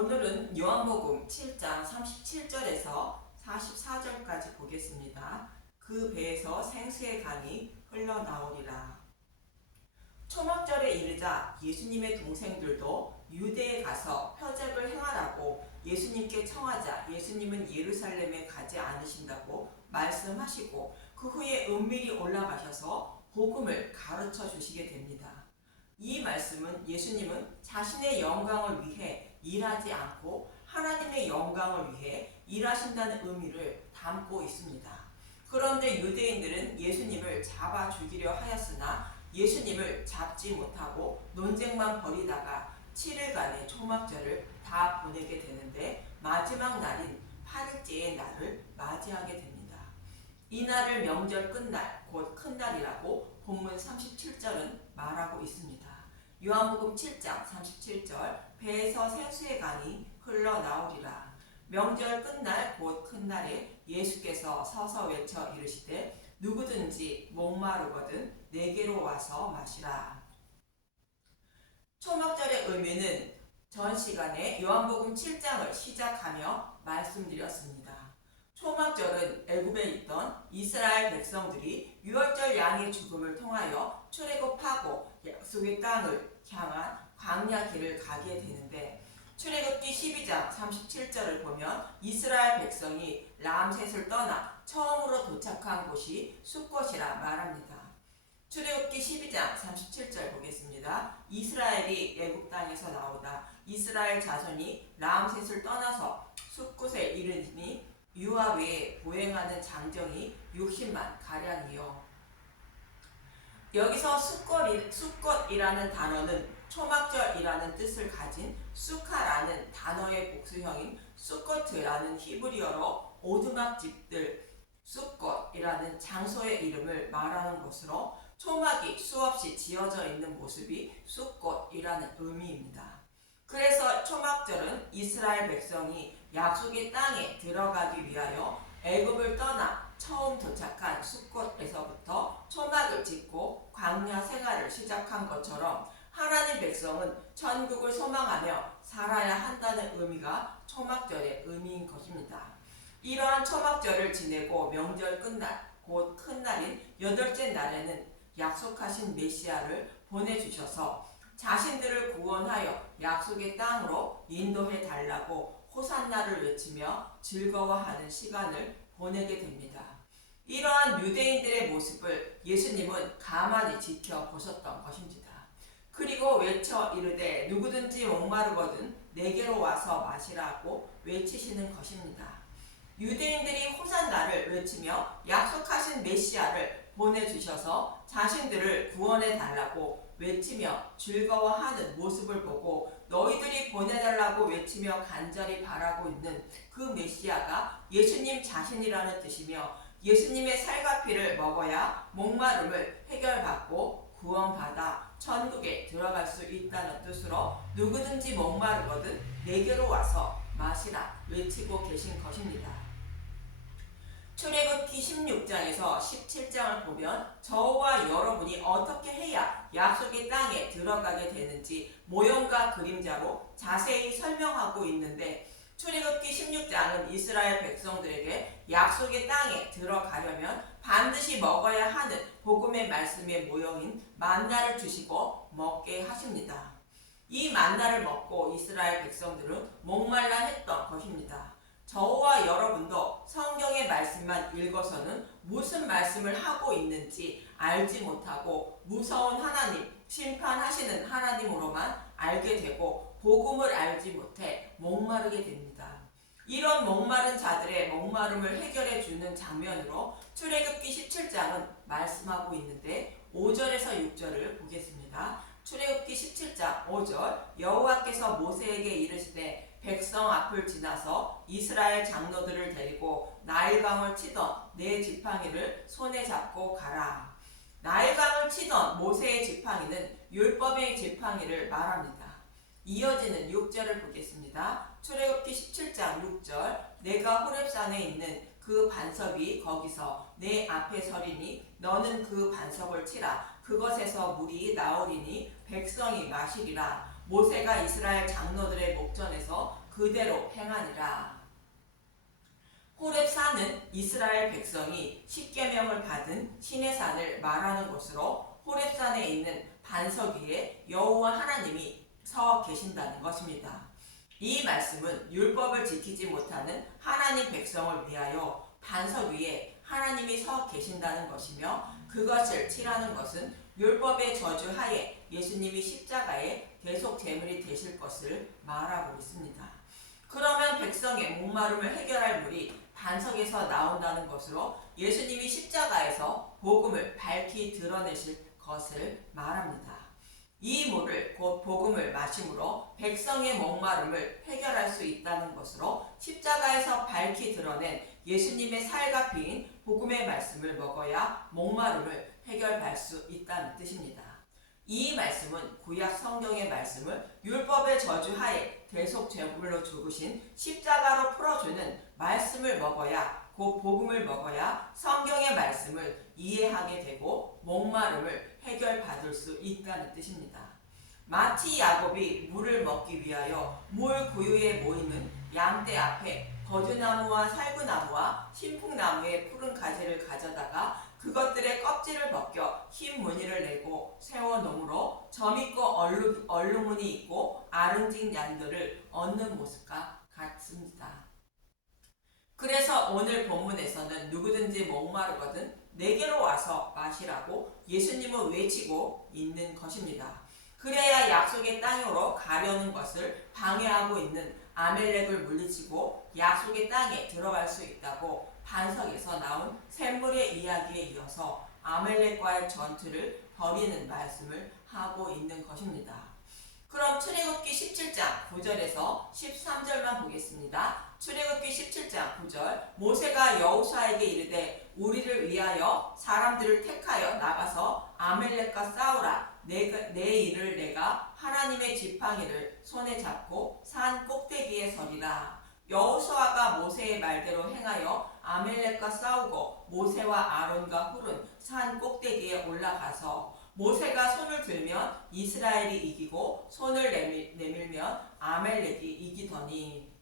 오늘은 요한복음 7장 37절에서 44절까지 보겠습니다. 그 배에서 생수의 강이 흘러나오리라. 초막절에 이르자 예수님의 동생들도 유대에 가서 표적을 행하라고 예수님께 청하자 예수님은 예루살렘에 가지 않으신다고 말씀하시고 그 후에 은밀히 올라가셔서 복음을 가르쳐 주시게 됩니다. 이 말씀은 예수님은 자신의 영광을 위해 일하지 않고 하나님의 영광을 위해 일하신다는 의미를 담고 있습니다. 그런데 유대인들은 예수님을 잡아 죽이려 하였으나 예수님을 잡지 못하고 논쟁만 벌이다가 7일간의 초막절을 다 보내게 되는데 마지막 날인 8일째의 날을 맞이하게 됩니다. 이 날을 명절 끝날 곧 큰 날이라고 본문 37절은 말하고 있습니다. 요한복음 7장 37절 배에서 생수의 강이 흘러나오리라. 명절 끝날 곧 큰 날에 예수께서 서서 외쳐 이르시되 누구든지 목마르거든 내게로 와서 마시라. 초막절의 의미는 전 시간에 요한복음 7장을 시작하며 말씀드렸습니다. 초막절은 애굽에 있던 이스라엘 백성들이 유월절 양의 죽음을 통하여 출애굽하고 약속의 땅을 향한 광야 길을 가게 되는데 출애굽기 12장 37절을 보면 이스라엘 백성이 람셋을 떠나 처음으로 도착한 곳이 숲곳이라 말합니다. 출애굽기 12장 37절 보겠습니다. 이스라엘이 애굽 땅에서 나오다 이스라엘 자손이 람셋을 떠나서 숲곳에 이르니 유아 외에 보행하는 장정이 60만 가량이요. 여기서 숲꽃이, 숲꽃이라는 단어는 초막절이라는 뜻을 가진 수카라는 단어의 복수형인 수코트라는 히브리어로 오두막집들 숲꽃이라는 장소의 이름을 말하는 것으로 초막이 수없이 지어져 있는 모습이 숲꽃이라는 의미입니다. 그래서 초막절은 이스라엘 백성이 약속의 땅에 들어가기 위하여 애굽을 떠나 처음 도착한 숲곳에서부터 초막을 짓고 광야 생활을 시작한 것처럼 하나님 백성은 천국을 소망하며 살아야 한다는 의미가 초막절의 의미인 것입니다. 이러한 초막절을 지내고 명절 끝날 곧 큰 날인 여덟째 날에는 약속하신 메시아를 보내주셔서 자신들을 구원하여 약속의 땅으로 인도해 달라고 호산나를 외치며 즐거워하는 시간을 보내게 됩니다. 이러한 유대인들의 모습을 예수님은 가만히 지켜보셨던 것입니다. 그리고 외쳐 이르되 누구든지 목마르거든 내게로 와서 마시라고 외치시는 것입니다. 유대인들이 호산나를 외치며 약속하신 메시아를 보내주셔서 자신들을 구원해 달라고 외치며 즐거워하는 모습을 보고 너희들이 보내달라고 외치며 간절히 바라고 있는 그 메시아가 예수님 자신이라는 뜻이며 예수님의 살과 피를 먹어야 목마름을 해결받고 구원받아 천국에 들어갈 수 있다는 뜻으로 누구든지 목마르거든 내게로 와서 마시라 외치고 계신 것입니다. 출애굽기 16장에서 17장을 보면 저와 여러분이 어떻게 해야 약속의 땅에 들어가게 되는지 모형과 그림자로 자세히 설명하고 있는데 출애굽기 16장은 이스라엘 백성들에게 약속의 땅에 들어가려면 반드시 먹어야 하는 복음의 말씀의 모형인 만나를 주시고 먹게 하십니다. 이 만나를 먹고 이스라엘 백성들은 목말라 했던 것입니다. 저와 여러분도 성경의 말씀만 읽어서는 무슨 말씀을 하고 있는지 알지 못하고 무서운 하나님, 심판하시는 하나님으로만 알게 되고 복음을 알지 못해 목마르게 됩니다. 이런 목마른 자들의 목마름을 해결해 주는 장면으로 출애굽기 17장은 말씀하고 있는데 5절에서 6절을 보겠습니다. 출애굽기 17장 5절 여호와께서 모세에게 이르시되 백성 앞을 지나서 이스라엘 장로들을 데리고 나일강을 치던 내 지팡이를 손에 잡고 가라. 나일강을 치던 모세의 지팡이는 율법의 지팡이를 말합니다. 이어지는 6절을 보겠습니다. 출애굽기 17장 6절 내가 호렙산에 있는 그 반석이 거기서 내 앞에 서리니 너는 그 반석을 치라 그것에서 물이 나오리니 백성이 마시리라 모세가 이스라엘 장로들의 목전에서 그 그대로 행하니라. 호렙산은 이스라엘 백성이 십계명을 받은 신의 산을 말하는 곳으로 호렙산에 있는 반석 위에 여호와 하나님이 서 계신다는 것입니다. 이 말씀은 율법을 지키지 못하는 하나님 백성을 위하여 반석 위에 하나님이 서 계신다는 것이며 그것을 칠하는 것은 율법의 저주 하에 예수님이 십자가에 대속 제물이 되실 것을 말하고 있습니다. 그러면 백성의 목마름을 해결할 물이 반석에서 나온다는 것으로 예수님이 십자가에서 복음을 밝히 드러내실 것을 말합니다. 이 물을 곧 복음을 마심으로 백성의 목마름을 해결할 수 있다는 것으로 십자가에서 밝히 드러낸 예수님의 살과 피인 복음의 말씀을 먹어야 목마름을 해결할 수 있다는 뜻입니다. 이 말씀은 구약 성경의 말씀을 율법의 저주하에 대속 제물로 죽으신 십자가로 풀어주는 말씀을 먹어야 곧 복음을 먹어야 성경의 말씀을 이해하게 되고 목마름을 해결받을 수 있다는 뜻입니다. 마치 야곱이 물을 먹기 위하여 물 구유에 모이는 양떼 앞에 버드나무와 살구나무와 신풍나무의 푸른 가지를 가져다가 그것들의 껍질을 벗겨 흰 무늬를 내고 세워놓으므로 점 있고 얼룩, 얼룩무늬 있고 아른진 양들을 얻는 모습과 같습니다. 그래서 오늘 본문에서는 누구든지 목마르거든 내게로 와서 마시라고 예수님은 외치고 있는 것입니다. 그래야 약속의 땅으로 가려는 것을 방해하고 있는 아멜렉을 물리치고 약속의 땅에 들어갈 수 있다고 반석에서 나온 샘물의 이야기에 이어서 아멜렉과의 전투를 벌이는 말씀을 하고 있는 것입니다. 그럼 출애굽기 17장 9절에서 13절만 보겠습니다. 출애굽기 17장 9절 모세가 여호수아에게 이르되 우리를 위하여 사람들을 택하여 나가서 아멜렉과 싸우라 내가, 내 일을 내가 하나님의 지팡이를 손에 잡고 산 꼭대기에 서리라 여호수아가 모세의 말대로 행하여 아멜렉과 싸우고 모세와 아론과 훌은 산 꼭대기에 올라가서 모세가 손을 들면 이스라엘이 이기고 손을 내밀, 내밀면 아멜렉이 이기더니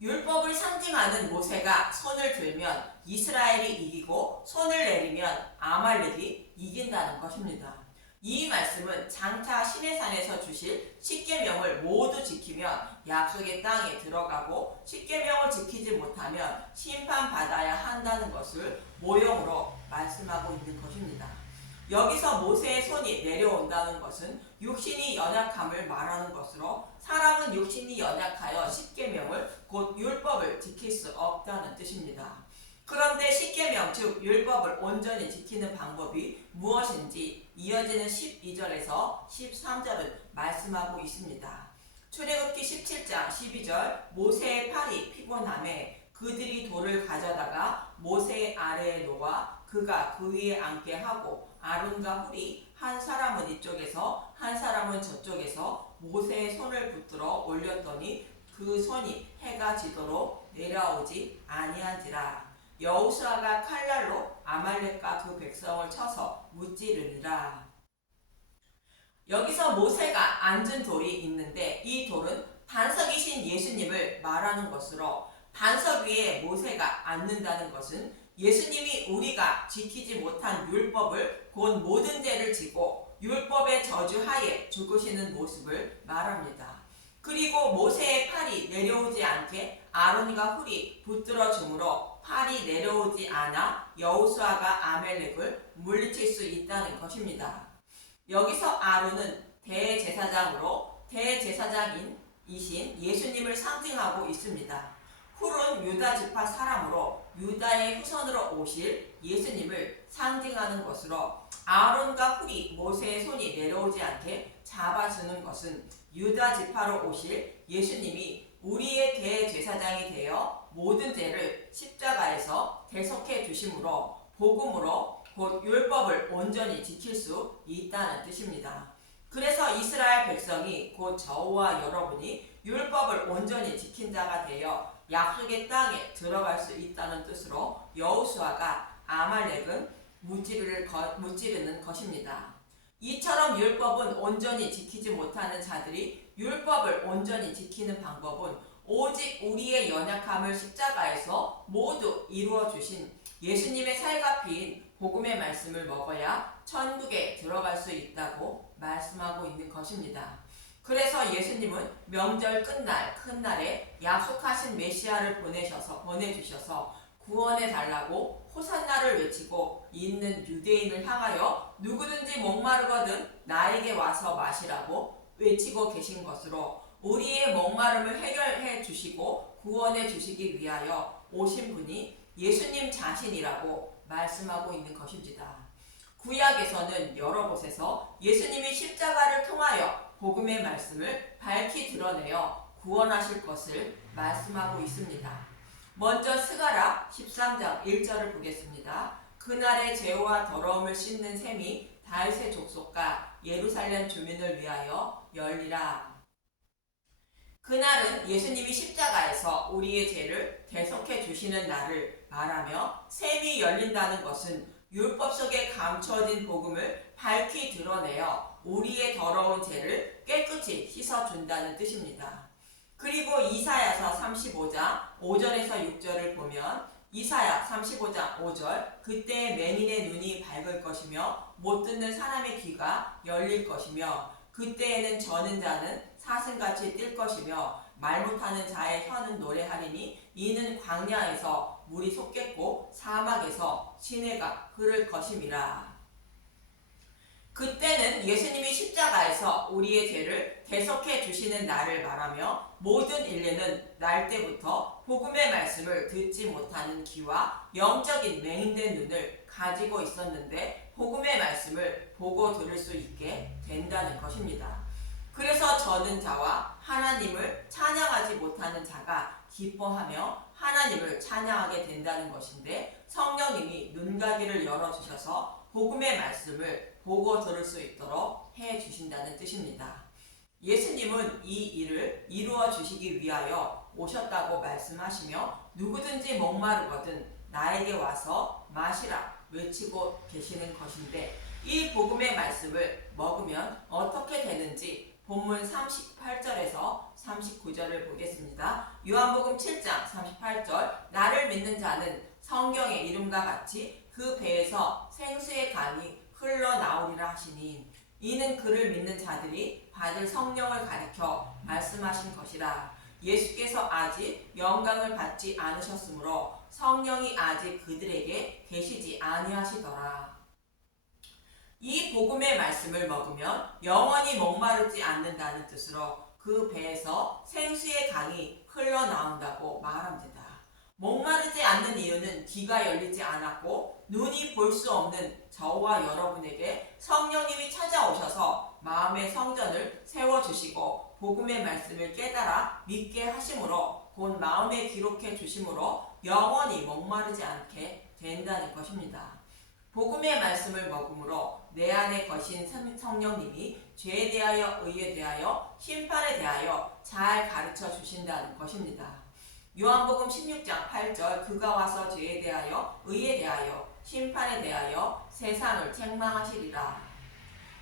율법을 상징하는 모세가 손을 들면 이스라엘이 이기고 손을 내리면 아말렉이 이긴다는 것입니다. 이 말씀은 장차 시내산에서 주실 십계명을 모두 지키면 약속의 땅에 들어가고 십계명을 지키지 못하면 심판받아야 한다는 것을 모형으로 말씀하고 있는 것입니다. 여기서 모세의 손이 내려온다는 것은 육신이 연약함을 말하는 것으로 사람은 육신이 연약하여 십계명을 곧 율법을 지킬 수 없다는 뜻입니다. 그런데 십계명 즉 율법을 온전히 지키는 방법이 무엇인지 이어지는 12절에서 13절은 말씀하고 있습니다. 출애굽기 17장 12절 모세의 팔이 피곤함에 그들이 돌을 가져다가 모세 아래에 놓아 그가 그 위에 앉게 하고 아론과 훌이 한 사람은 이쪽에서 한 사람은 저쪽에서 모세의 손을 붙들어 올렸더니 그 손이 해가 지도록 내려오지 아니한지라 여호수아가 칼날로 아말렉과 그 백성을 쳐서 무찌르니라 여기서 모세가 앉은 돌이 있는데 이 돌은 반석이신 예수님을 말하는 것으로 반석 위에 모세가 앉는다는 것은 예수님이 우리가 지키지 못한 율법을 곧 모든 죄를 지고 율법의 저주 하에 죽으시는 모습을 말합니다. 그리고 모세의 팔이 내려오지 않게 아론과 훌이 붙들어 주므로 팔이 내려오지 않아 여호수아가 아멜렉을 물리칠 수 있다는 것입니다. 여기서 아론은 대제사장으로 대제사장인 이신 예수님을 상징하고 있습니다. 훌은 유다 지파 사람으로 유다의 후손으로 오실 예수님을 상징하는 것으로 아론과 훌이 모세의 손이 내려오지 않게 잡아주는 것은 유다 지파로 오실 예수님이 우리의 대제사장이 되어 모든 죄를 십자가에서 대속해 주심으로 복음으로 곧 율법을 온전히 지킬 수 있다는 뜻입니다. 그래서 이스라엘 백성이 곧 저와 여러분이 율법을 온전히 지킨 자가 되어 약속의 땅에 들어갈 수 있다는 뜻으로 여호수아가 아말렉은 무찌르는 것입니다. 이처럼 율법은 온전히 지키지 못하는 자들이 율법을 온전히 지키는 방법은 오직 우리의 연약함을 십자가에서 모두 이루어 주신 예수님의 살과 피인 복음의 말씀을 먹어야 천국에 들어갈 수 있다고 말씀하고 있는 것입니다. 그래서 예수님은 명절 끝날 큰 날에 약속하신 메시아를 보내셔서 보내주셔서 구원해 달라고 호산나를 외치고 있는 유대인을 향하여 누구든지 목마르거든 나에게 와서 마시라고 외치고 계신 것으로 우리의 목마름을 해결해 주시고 구원해 주시기 위하여 오신 분이 예수님 자신이라고 말씀하고 있는 것입니다. 구약에서는 여러 곳에서 예수님이 십자가를 통하여 복음의 말씀을 밝히 드러내어 구원하실 것을 말씀하고 있습니다. 먼저 스가라 13장 1절을 보겠습니다. 그날의 죄와 더러움을 씻는 셈이 다윗의 족속과 예루살렘 주민을 위하여 열리라. 그날은 예수님이 십자가에서 우리의 죄를 대속해 주시는 날을 말하며 셈이 열린다는 것은 율법 속에 감춰진 복음을 밝히 드러내어 우리의 더러운 죄를 깨끗이 씻어준다는 뜻입니다. 그리고 이사야서 35장 5절에서 6절을 보면 이사야 35장 5절 그때 맹인의 눈이 밝을 것이며 못 듣는 사람의 귀가 열릴 것이며 그때에는 저는 자는 사슴같이 뛸 것이며 말 못하는 자의 혀는 노래하리니 이는 광야에서 물이 솟겠고 사막에서 시내가 흐를 것임이라. 그때는 예수님이 십자가에서 우리의 죄를 대속해 주시는 날을 말하며 모든 인류는 날 때부터 복음의 말씀을 듣지 못하는 귀와 영적인 맹인된 눈을 가지고 있었는데 복음의 말씀을 보고 들을 수 있게 된다는 것입니다. 그래서 저는 자와 하나님을 찬양하지 못하는 자가 기뻐하며 하나님을 찬양하게 된다는 것인데 성령님이 눈가기를 열어주셔서 복음의 말씀을 보고 들을 수 있도록 해 주신다는 뜻입니다. 예수님은 이 일을 이루어 주시기 위하여 오셨다고 말씀하시며 누구든지 목마르거든 나에게 와서 마시라 외치고 계시는 것인데 이 복음의 말씀을 먹으면 어떻게 되는지 본문 38절에서 39절을 보겠습니다. 요한복음 7장 38절 나를 믿는 자는 성경의 이름과 같이 그 배에서 생수의 강이 흘러나오리라 하시니 이는 그를 믿는 자들이 받을 성령을 가리켜 말씀하신 것이라 예수께서 아직 영광을 받지 않으셨으므로 성령이 아직 그들에게 계시지 아니하시더라. 이 복음의 말씀을 먹으면 영원히 목마르지 않는다는 뜻으로 그 배에서 생수의 강이 흘러나온다고 말합니다. 목마르지 않는 이유는 귀가 열리지 않았고 눈이 볼 수 없는 저와 여러분에게 성령님이 찾아오셔서 마음의 성전을 세워주시고 복음의 말씀을 깨달아 믿게 하심으로 곧 마음에 기록해 주심으로 영원히 목마르지 않게 된다는 것입니다. 복음의 말씀을 먹음으로 내 안에 거신 성- 성령님이 죄에 대하여 의에 대하여 심판에 대하여 잘 가르쳐 주신다는 것입니다. 요한복음 16장 8절 그가 와서 죄에 대하여 의에 대하여 심판에 대하여 세상을 책망하시리라.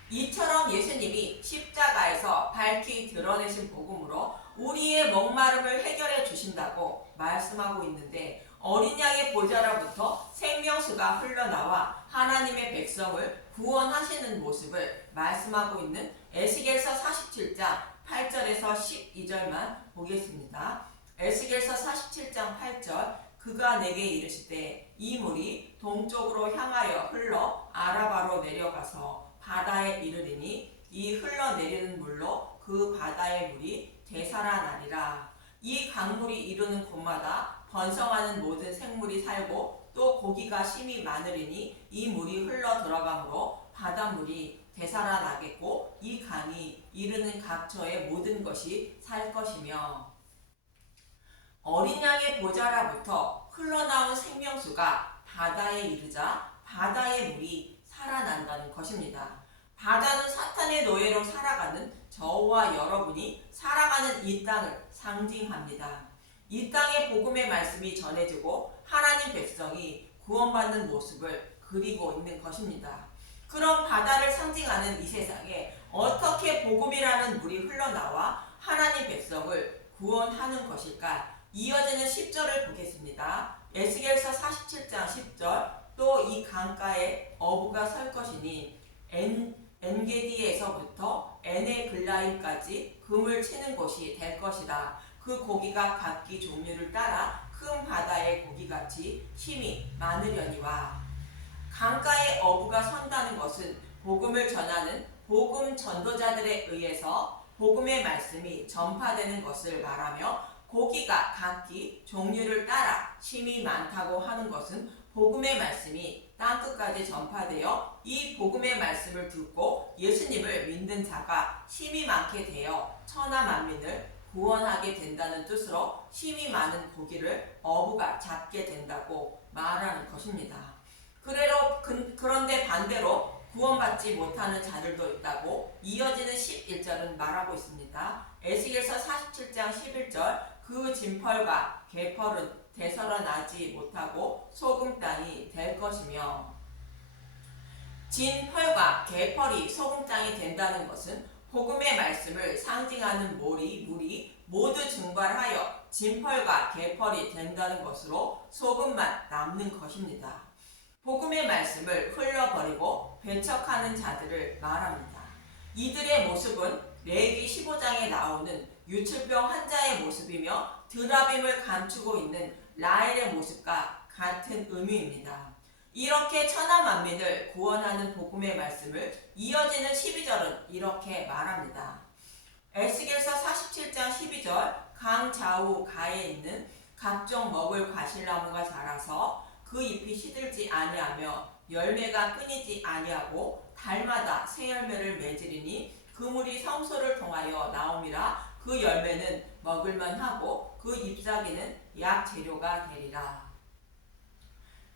이처럼 예수님이 십자가에서 밝히 드러내신 복음으로 우리의 목마름을 해결해 주신다고 말씀하고 있는데 어린 양의 보좌로부터 생명수가 흘러나와 하나님의 백성을 구원하시는 모습을 말씀하고 있는 에스겔서 47장 8절에서 12절만 보겠습니다. 에스겔서 47장 8절 그가 내게 이르시되 이 물이 동쪽으로 향하여 흘러 아라바로 내려가서 바다에 이르리니 이 흘러내리는 물로 그 바다의 물이 되살아나리라 이 강물이 이르는 곳마다 번성하는 모든 생물이 살고 또 고기가 심이 많으리니 이 물이 흘러 들어가므로 바닷물이 되살아나겠고 이 강이 이르는 각처의 모든 것이 살 것이며 어린 양의 보좌라부터 흘러나온 생명수가 바다에 이르자 바다의 물이 살아난다는 것입니다. 바다는 사탄의 노예로 살아가는 저와 여러분이 살아가는 이 땅을 상징합니다. 이 땅의 복음의 말씀이 전해지고 하나님 백성이 구원받는 모습을 그리고 있는 것입니다. 그 그런 바다를 상징하는 이 세상에 어떻게 복음이라는 물이 흘러나와 하나님 백성을 구원하는 것일까? 이어지는 10절을 보겠습니다. 에스겔서 47장 10절 또 이 강가에 어부가 설 것이니 엔, 엔게디에서부터 에네글라임까지 금을 치는 곳이 될 것이다. 그 고기가 각기 종류를 따라 큰 바다의 고기같이 힘이 많으려니와 강가에 어부가 선다는 것은 복음을 전하는 복음 전도자들에 의해서 복음의 말씀이 전파되는 것을 말하며 고기가 각기 종류를 따라 힘이 많다고 하는 것은 복음의 말씀이 땅끝까지 전파되어 이 복음의 말씀을 듣고 예수님을 믿는 자가 힘이 많게 되어 천하 만민을 구원하게 된다는 뜻으로 힘이 많은 고기를 어부가 잡게 된다고 말하는 것입니다. 그래로 그, 그런데 반대로 구원받지 못하는 자들도 있다고 이어지는 11절은 말하고 있습니다. 에스겔서 47장 11절 그 진펄과 개펄은 되살아나지 못하고 소금 땅이 될 것이며 진 펄과 개펄이 소금 땅이 된다는 것은 복음의 말씀을 상징하는 물이 물이 모두 증발하여 진펄과 개펄이 된다는 것으로 소금만 남는 것입니다. 복음의 말씀을 흘려버리고 배척하는 자들을 말합니다. 이들의 모습은 레기 15장에 나오는 유출병 환자의 모습이며 드라빔을 감추고 있는 라헬의 모습과 같은 의미입니다. 이렇게 천하 만민을 구원하는 복음의 말씀을 이어지는 12절은 이렇게 말합니다. 에스겔서 47장 12절 강 좌우 가에 있는 각종 먹을 과실나무가 자라서 그 잎이 시들지 아니하며 열매가 끊이지 아니하고 달마다 새 열매를 맺으리니 그 물이 성소를 통하여 나옴이라 그 열매는 먹을만하고 그 잎사귀는 약 재료가 되리라.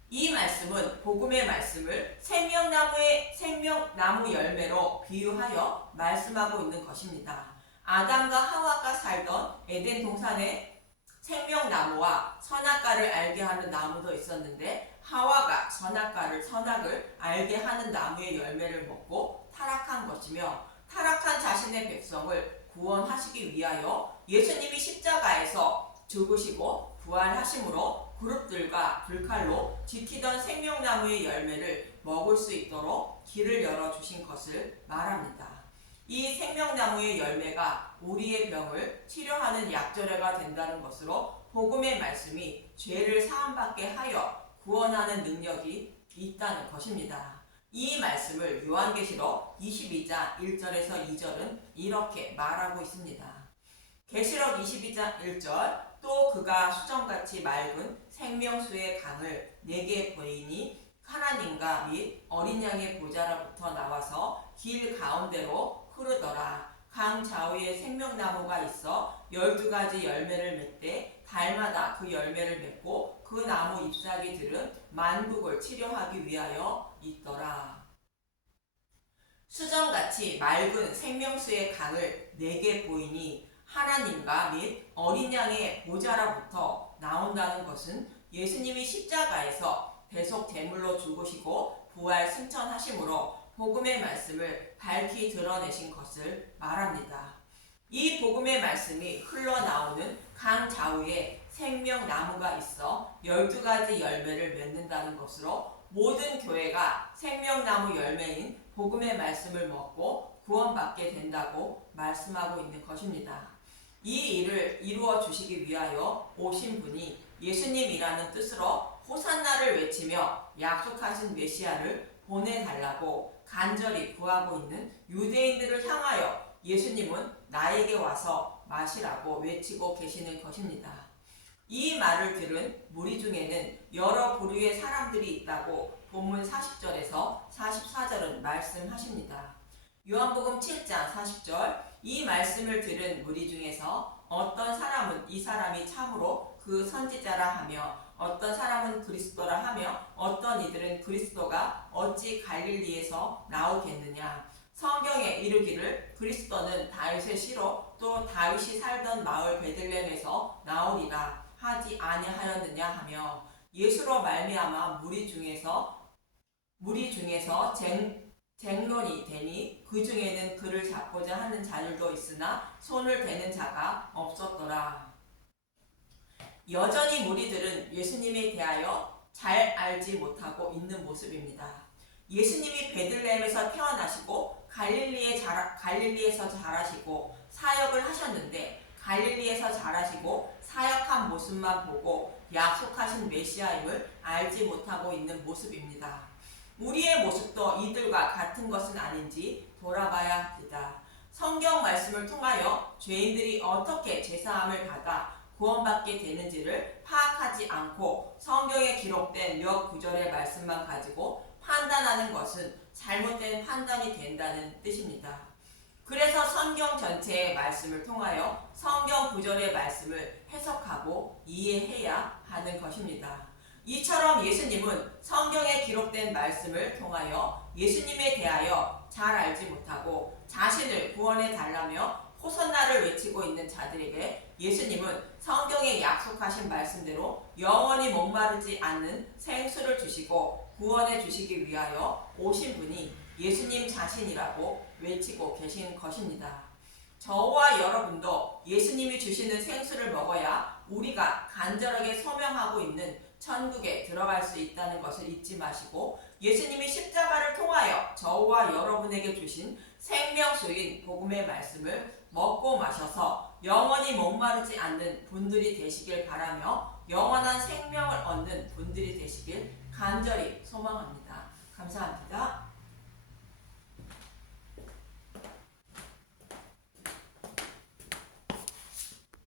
이 말씀은 복음의 말씀을 생명나무의 생명나무 열매로 비유하여 말씀하고 있는 것입니다. 아담과 하와가 살던 에덴 동산에 생명나무와 선악과를 알게 하는 나무도 있었는데 하와가 선악과를 선악을 알게 하는 나무의 열매를 먹고 타락한 것이며 타락한 자신의 백성을 구원하시기 위하여 예수님이 십자가에서 죽으시고 부활하심으로 그룹들과 불칼로 지키던 생명나무의 열매를 먹을 수 있도록 길을 열어주신 것을 말합니다. 이 생명나무의 열매가 우리의 병을 치료하는 약절해가 된다는 것으로 복음의 말씀이 죄를 사함받게 하여 구원하는 능력이 있다는 것입니다. 이 말씀을 요한계시록 22장 1절에서 2절은 이렇게 말하고 있습니다. 계시록 22장 1절 또 그가 수정같이 맑은 생명수의 강을 내게 보이니 하나님과 및 어린 양의 보좌로부터 나와서 길 가운데로 흐르더라. 강 좌우에 생명나무가 있어 열두 가지 열매를 맺되 달마다 그 열매를 맺고 그 나무 잎사귀들은 만국을 치료하기 위하여 있더라. 수정같이 맑은 생명수의 강을 내게 보이니 하나님과 및 어린 양의 보좌로부터 나온다는 것은 예수님이 십자가에서 대속 제물로 죽으시고 부활 승천하심으로 복음의 말씀을 밝히 드러내신 것을 말합니다. 이 복음의 말씀이 흘러나오는 강 좌우에 생명나무가 있어 12가지 열매를 맺는다는 것으로 모든 교회가 생명나무 열매인 복음의 말씀을 먹고 구원받게 된다고 말씀하고 있는 것입니다. 이 일을 이루어 주시기 위하여 오신 분이 예수님이라는 뜻으로 호산나를 외치며 약속하신 메시아를 보내달라고 간절히 구하고 있는 유대인들을 향하여 예수님은 나에게 와서 마시라고 외치고 계시는 것입니다. 이 말을 들은 무리 중에는 여러 부류의 사람들이 있다고 본문 40절에서 44절은 말씀하십니다. 요한복음 7장 40절 이 말씀을 들은 무리 중에서 어떤 사람은 이 사람이 참으로 그 선지자라 하며 어떤 사람은 그리스도라 하며 어떤 이들은 그리스도가 어찌 갈릴리에서 나오겠느냐 성경에 이르기를 그리스도는 다윗의 시로 또 다윗이 살던 마을 베들레헴에서 나오리라 하지 아니하였느냐 하며 예수로 말미암아 무리 중에서 무리 중에서 쟁, 쟁론이 되니 그 중에는 그를 잡고자 하는 자들도 있으나 손을 대는 자가 없었더라. 여전히 무리들은 예수님에 대하여 잘 알지 못하고 있는 모습입니다. 예수님이 베들레헴에서 태어나시고 갈릴리에 자라, 갈릴리에서 자라시고 사역을 하셨는데 갈릴리에서 자라시고 사역한 모습만 보고 약속하신 메시아임을 알지 못하고 있는 모습입니다. 우리의 모습도 이들과 같은 것은 아닌지 돌아봐야 합니다. 성경 말씀을 통하여 죄인들이 어떻게 제사함을 받아 구원받게 되는지를 파악하지 않고 성경에 기록된 몇 구절의 말씀만 가지고 판단하는 것은 잘못된 판단이 된다는 뜻입니다. 그래서 성경 전체의 말씀을 통하여 성경 구절의 말씀을 해석하고 이해해야 하는 것입니다. 이처럼 예수님은 성경에 기록된 말씀을 통하여 예수님에 대하여 잘 알지 못하고 자신을 구원해 달라며 호선나를 외치고 있는 자들에게 예수님은 성경에 약속하신 말씀대로 영원히 목마르지 않는 생수를 주시고 구원해 주시기 위하여 오신 분이 예수님 자신이라고 외치고 계신 것입니다. 저와 여러분도 예수님이 주시는 생수를 먹어야 우리가 간절하게 소명하고 있는 천국에 들어갈 수 있다는 것을 잊지 마시고 예수님이 십자가를 통하여 저와 여러분에게 주신 생명수인 복음의 말씀을 먹고 마셔서 영원히 목마르지 않는 분들이 되시길 바라며 영원한 생명을 얻는 분들이 되시길 간절히 소망합니다. 감사합니다.